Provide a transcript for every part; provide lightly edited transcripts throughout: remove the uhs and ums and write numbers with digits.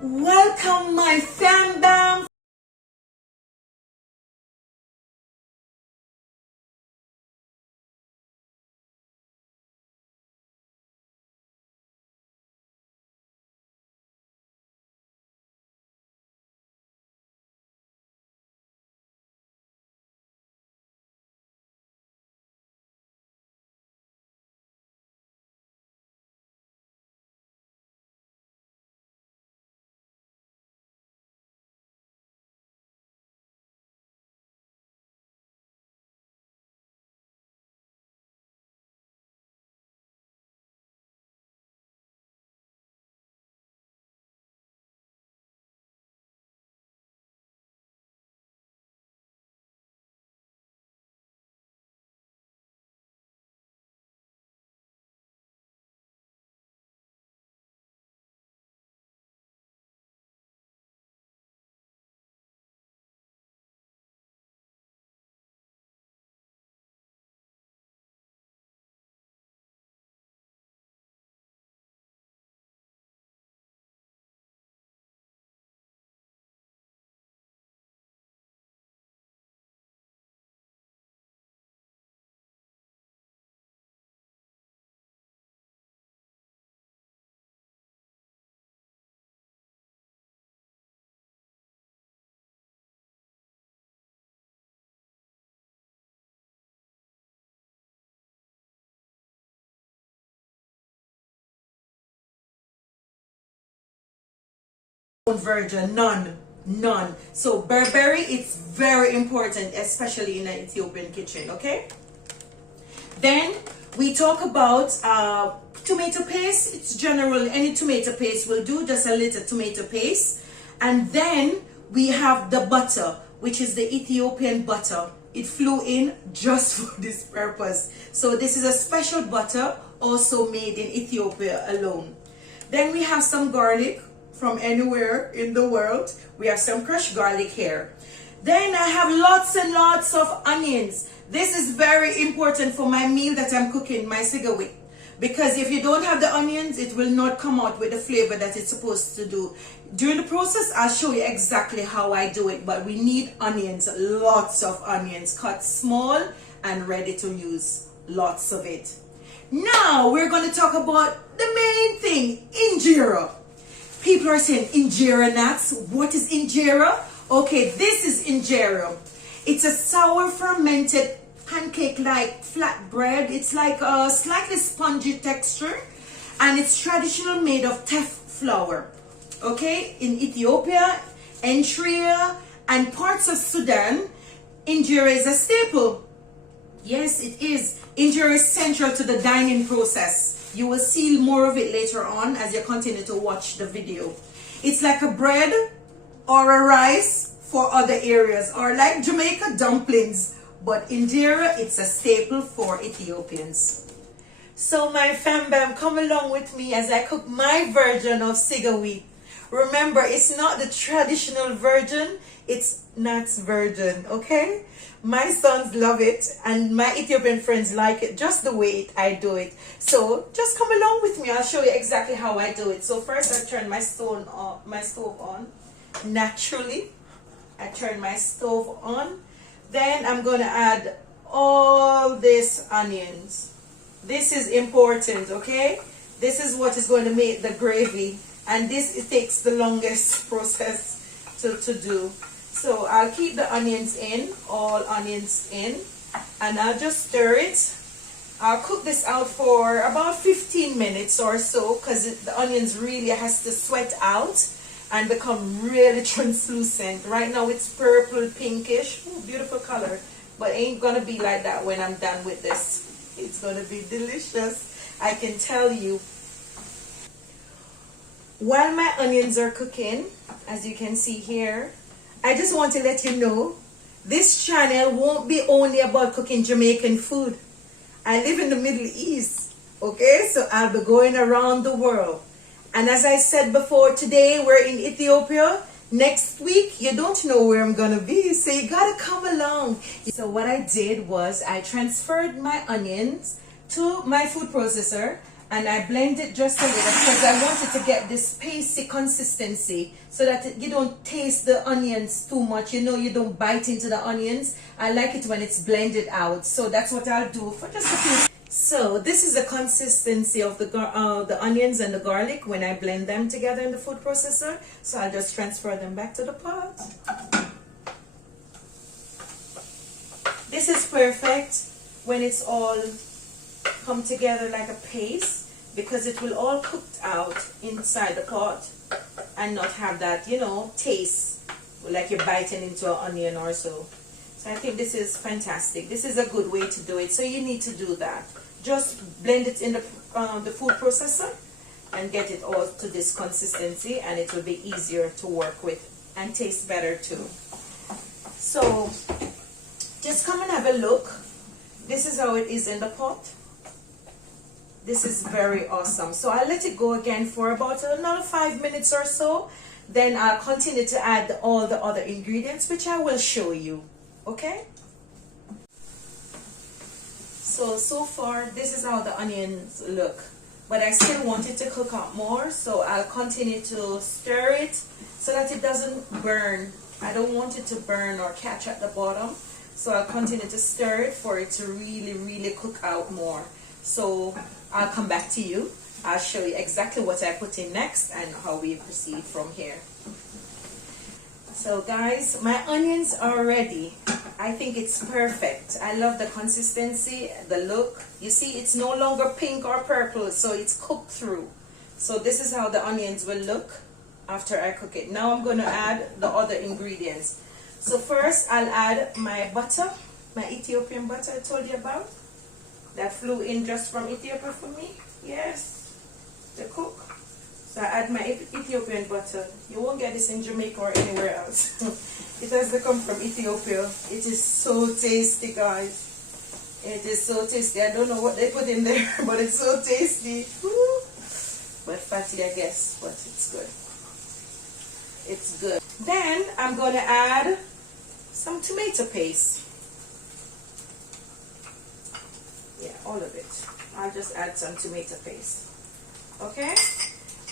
Welcome my fam bam. Version, none. So berbere, it's very important, especially in an Ethiopian kitchen. Okay, then we talk about tomato paste. It's general, any tomato paste will do, just a little tomato paste. And then we have the butter, which is the Ethiopian butter. It flew in just for this purpose. So this is a special butter, also made in Ethiopia alone. Then we have some garlic from anywhere in the world. We have some crushed garlic here. Then I have lots and lots of onions. This is very important for my meal that I'm cooking, my Sega Wat, because if you don't have the onions, it will not come out with the flavor that it's supposed to do. During the process, I'll show you exactly how I do it, but we need onions, lots of onions, cut small and ready to use, lots of it. Now we're going to talk about the main thing, injera. People are saying injera nuts. What is injera? Okay, this is injera. It's a sour fermented pancake-like flat bread. It's like a slightly spongy texture, and it's traditional made of teff flour. Okay, in Ethiopia, Eritrea, and parts of Sudan, injera is a staple. Yes, it is. Injera is central to the dining process. You will see more of it later on as you continue to watch the video. It's like a bread or a rice for other areas, or like Jamaica dumplings, but injera, it's a staple for Ethiopians. So my fam bam, come along with me as I cook my version of Sega Wat. Remember, it's not the traditional version, it's Nat's version, okay? My sons love it, and my Ethiopian friends like it just the way I do it. So just come along with me. I'll show you exactly how I do it. So first I turn my stove on. Naturally, I turn my stove on. Then I'm going to add all these onions. This is important, okay? This is what is going to make the gravy, and this, it takes the longest process to do. So I'll keep the onions in, all onions in, and I'll just stir it. I'll cook this out for about 15 minutes or so, because the onions really has to sweat out and become really translucent. Right now it's purple pinkish. Ooh, beautiful color, but ain't gonna be like that when I'm done with this. It's gonna be delicious, I can tell you. While my onions are cooking, as you can see here, I just want to let you know, this channel won't be only about cooking Jamaican food. I live in the Middle East, okay? So I'll be going around the world. And as I said before, today we're in Ethiopia. Next week, you don't know where I'm gonna be, so you gotta come along. So what I did was I transferred my onions to my food processor, And I blend it just a little because I wanted to get this pasty consistency so that you don't taste the onions too much. You know, you don't bite into the onions. I like it when it's blended out. So that's what I'll do for just a few. So this is the consistency of the onions and the garlic when I blend them together in the food processor. So I'll just transfer them back to the pot. This is perfect when it's all come together like a paste, because it will all cooked out inside the pot and not have that, you know, taste like you're biting into an onion or so. So I think this is fantastic. This is a good way to do it. So you need to do that. Just blend it in the food processor and get it all to this consistency, and it will be easier to work with and taste better too. So just come and have a look. This is how it is in the pot. This is very awesome. So I'll let it go again for about another 5 minutes or so. Then I'll continue to add all the other ingredients, which I will show you. Okay? So far, this is how the onions look. But I still want it to cook up more, so I'll continue to stir it so that it doesn't burn. I don't want it to burn or catch at the bottom. So I'll continue to stir it for it to really, really cook out more. So I'll come back to you. I'll show you exactly what I put in next and how we proceed from here. So guys, my onions are ready. I think it's perfect. I love the consistency, the look. You see, it's no longer pink or purple, so it's cooked through. So this is how the onions will look after I cook it. Now I'm going to add the other ingredients. So first I'll add my butter, my Ethiopian butter I told you about. That flew in just from Ethiopia for me. Yes, to cook. So I add my Ethiopian butter. You won't get this in Jamaica or anywhere else. It has to come from Ethiopia. It is so tasty, guys. It is so tasty. I don't know what they put in there, but it's so tasty. Woo. But fatty, I guess, but it's good. It's good. Then I'm going to add some tomato paste. Yeah, all of it. I'll just add some tomato paste. Okay?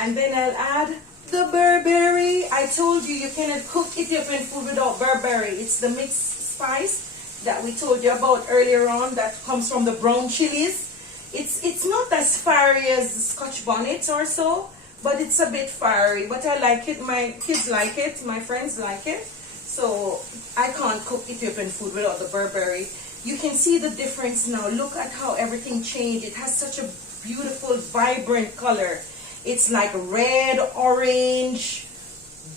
And then I'll add the berbere. I told you you cannot cook Ethiopian food without berbere. It's the mixed spice that we told you about earlier on that comes from the brown chilies. It's not as fiery as Scotch bonnet or so, but it's a bit fiery. But I like it. My kids like it. My friends like it. So I can't cook Ethiopian food without the berbere. You can see the difference now. Look at how everything changed. It has such a beautiful, vibrant color. It's like red, orange,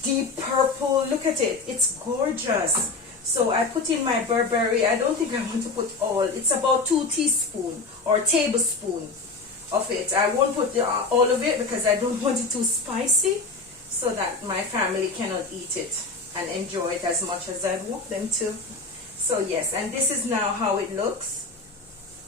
deep purple. Look at it. It's gorgeous. So I put in my berbere. I don't think I want to put all. It's about 2 teaspoons or tablespoons of it. I won't put all of it because I don't want it too spicy, so that my family cannot eat it and enjoy it as much as I want them to. So yes, and this is now how it looks.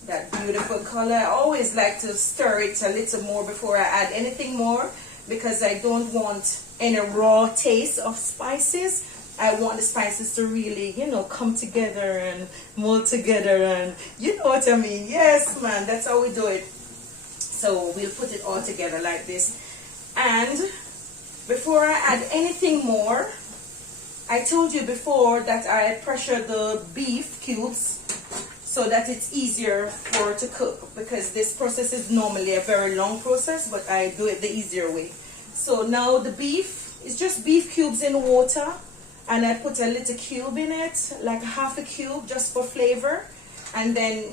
That beautiful color. I always like to stir it a little more before I add anything more, because I don't want any raw taste of spices. I want the spices to really, you know, come together and mold together, and you know what I mean. Yes, man, that's how we do it. So we'll put it all together like this. And before I add anything more, I told you before that I pressure the beef cubes so that it's easier for to cook, because this process is normally a very long process, but I do it the easier way. So now the beef is just beef cubes in water, and I put a little cube in it, like half a cube, just for flavor, and then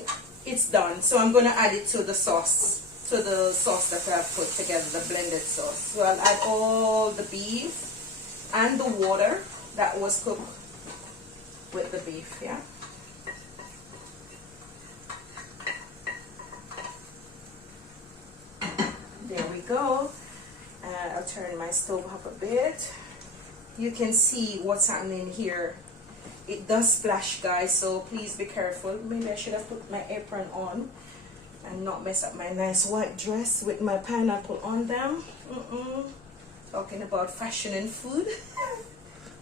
it's done. So I'm going to add it to the sauce, that I've put together, the blended sauce. So I'll add all the beef and the water that was cooked with the beef, yeah. There we go. I'll turn my stove up a bit. You can see what's happening here. It does splash, guys, so please be careful. Maybe I should have put my apron on and not mess up my nice white dress with my pineapple on them. Talking about fashion and food.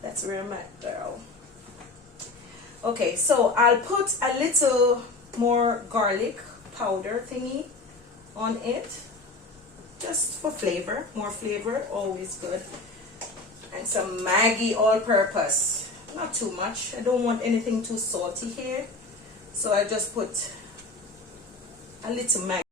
That's where I'm at, girl. Okay, so I'll put a little more garlic powder thingy on it. just for flavor, more flavor, always good. And some Maggi all-purpose, not too much. I don't want anything too salty here, so I just put a little Maggi.